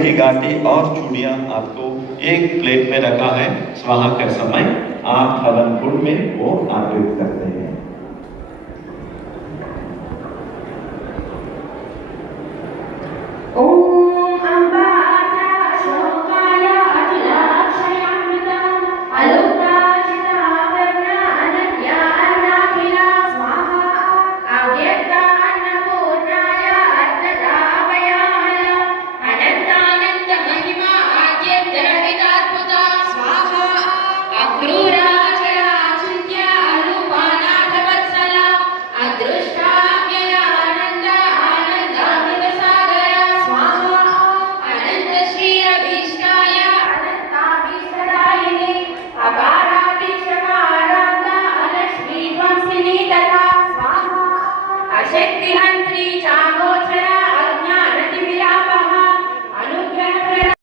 की गांठी और चूड़ियां आपको एक प्लेट में रखा है। स्वाहा का समय आप हवन कुंड में वो अर्पित करते हैं।